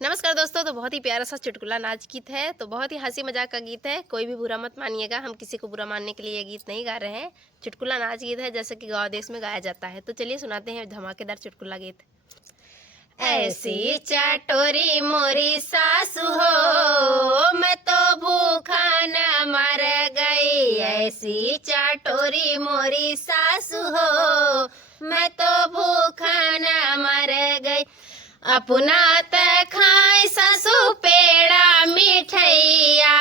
नमस्कार दोस्तों। तो बहुत ही प्यारा सा चुटकुला नाच गीत है। तो बहुत ही हंसी मजाक का गीत है, कोई भी बुरा मत मानिएगा। हम किसी को बुरा मानने के लिए ये गीत नहीं गा रहे हैं। चुटकुला नाच गीत है, जैसे कि गाँव देश में गाया जाता है। तो चलिए सुनाते हैं धमाकेदार चुटकुला गीत। ऐसी चटोरी मोरी सासू हो, मैं तो भूखा न मर गई। ऐसी चटोरी मोरी सासू हो, मैं तो भूखा न मर गई। अपना त खाए सासू पेड़ा मिठैया,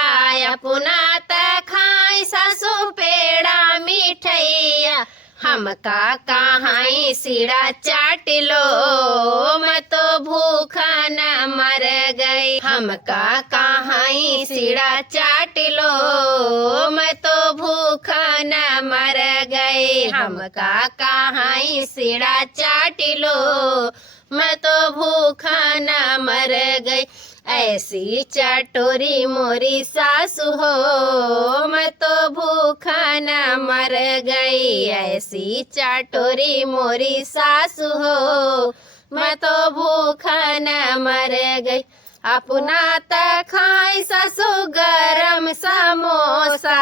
अपना त खाए सासू पेड़ा मिठैया। हमका कहाँ सीढ़ा चाट लो, मैं तो भूखा न मर गई। हमका कहाँ सीढ़ा चाट लो, मैं तो भूखा न मर गई। हमका कहाँ सीढ़ा चाट लो, मैं तो भूखा न मर गई। ऐसी चटोरी मोरी सासू हो, मैं तो भूखा न मर गई। ऐसी चटोरी मोरी सासू हो, मैं तो भूखा न मर गई। अपना त खाए सासू गरम समोसा,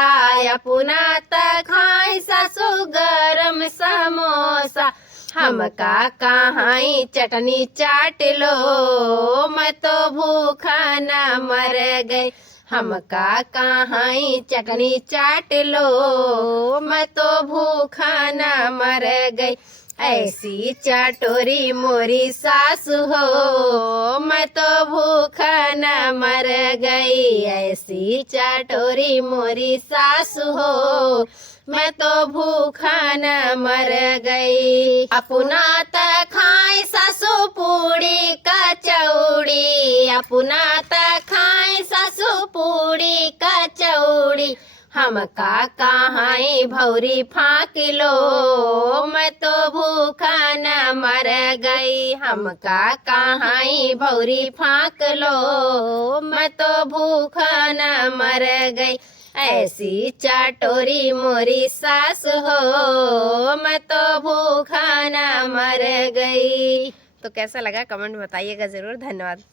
अपना त खाए सासू गरम समोसा। हमका कहाँ चटनी चाट लो, मैं तो भूखा न मर गई। हमका कहाँ चटनी चाट लो, मैं तो भूखा न मर गई। ऐसी चटोरी मोरी सासू हो, मैं तो भूखा न मर गई। ऐसी चटोरी मोरी सासू हो, मैं तो भूखा न मर गई। अपना त खाए सासू पूड़ी कचौड़ी, अपना त खाए सासू पूड़ी कचौड़ी। हमका कहाँ भौरी फाँक लो, मैं तो भूखा न मर गई। हमका कहाँ भौरी फाँक लो, मैं तो भूखा न मर गई। ऐसी चटोरी मोरी सास हो, मैं तो भूखा न मर गई। तो कैसा लगा कमेंट बताइएगा ज़रूर। धन्यवाद।